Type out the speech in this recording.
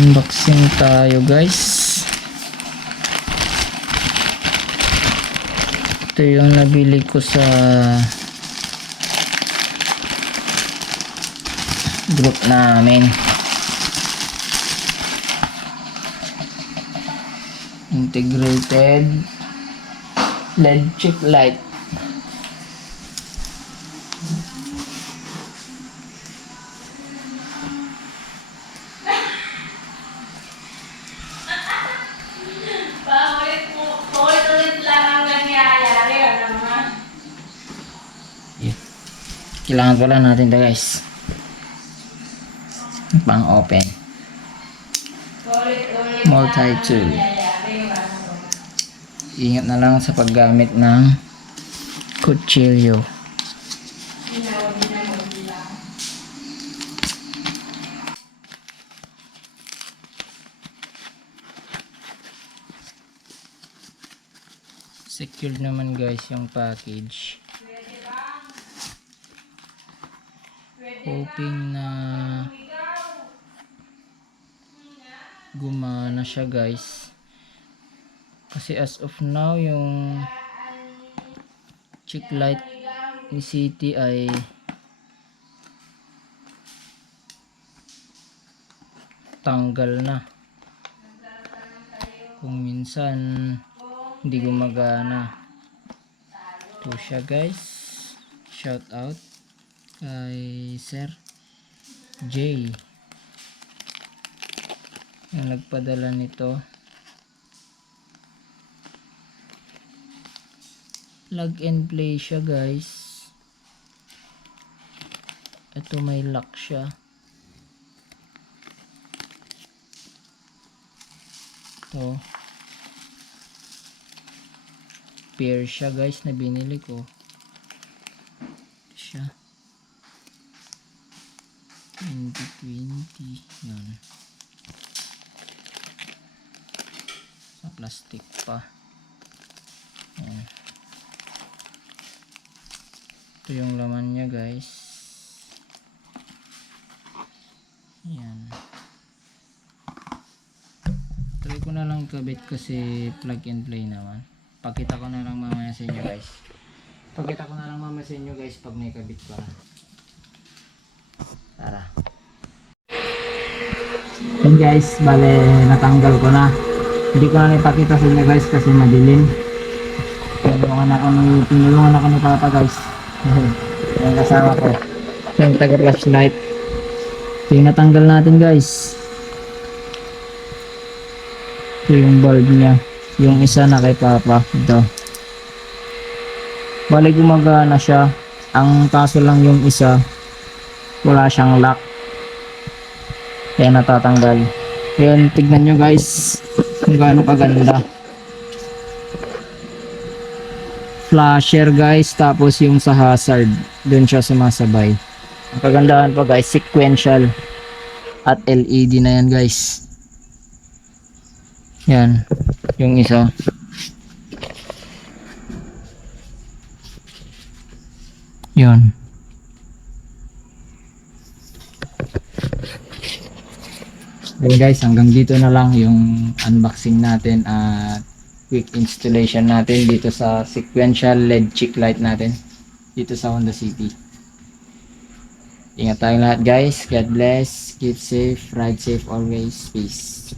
Unboxing tayo guys. Ito yung nabili ko sa group namin. Integrated LED chip light. Kailangan pala natin to guys. Pang open. Nangyayari, ano. Ingat na lang sa paggamit ng kutsilyo. Sinawag na mo lang. Secure naman guys yung package. Hoping na gumana siya guys. Kasi as of now yung chick light ni City ay tanggal na. Kung minsan hindi gumagana. Ito siya guys. Shout out kay Sir J. Yung nagpadala nito. Plug and play siya guys. Ito may lock siya. Ito. pair siya guys na binili ko siya 2020 yun sa plastic pa Ayan. ito yung laman niya guys yan try ko na lang kabit kasi plug and play naman Pakita ko na lang mamaya sa inyo guys. Pakita ko na lang mamaya sa inyo guys pag may kabit pa. Tara. Yan guys, bale natanggal ko na. Hindi ko na ipakita sa inyo guys kasi madilim. Tinulungan ako ni, tinulungan ako ni Papa guys. Yung kasama ko. Yung taga flashlight. Ito yung natanggal natin guys. Ito yung bulb niya. Yung isa na kay Papa. Ito. Bali gumagana siya. Ang kaso lang yung isa, wala siyang lock. Kaya natatanggal. Ayan, tignan nyo guys kung gaano kaganda. Flasher guys, tapos yung sa hazard, dun siya sumasabay. Ang kagandahan pa guys, sequential at LED na yan guys. Yan, yung isa. Yun. Okay guys, hanggang dito na lang yung unboxing natin at quick installation natin dito sa sequential LED chick light natin dito sa Honda City. Ingat tayong lahat guys. God bless. Keep safe. Ride safe always. Peace.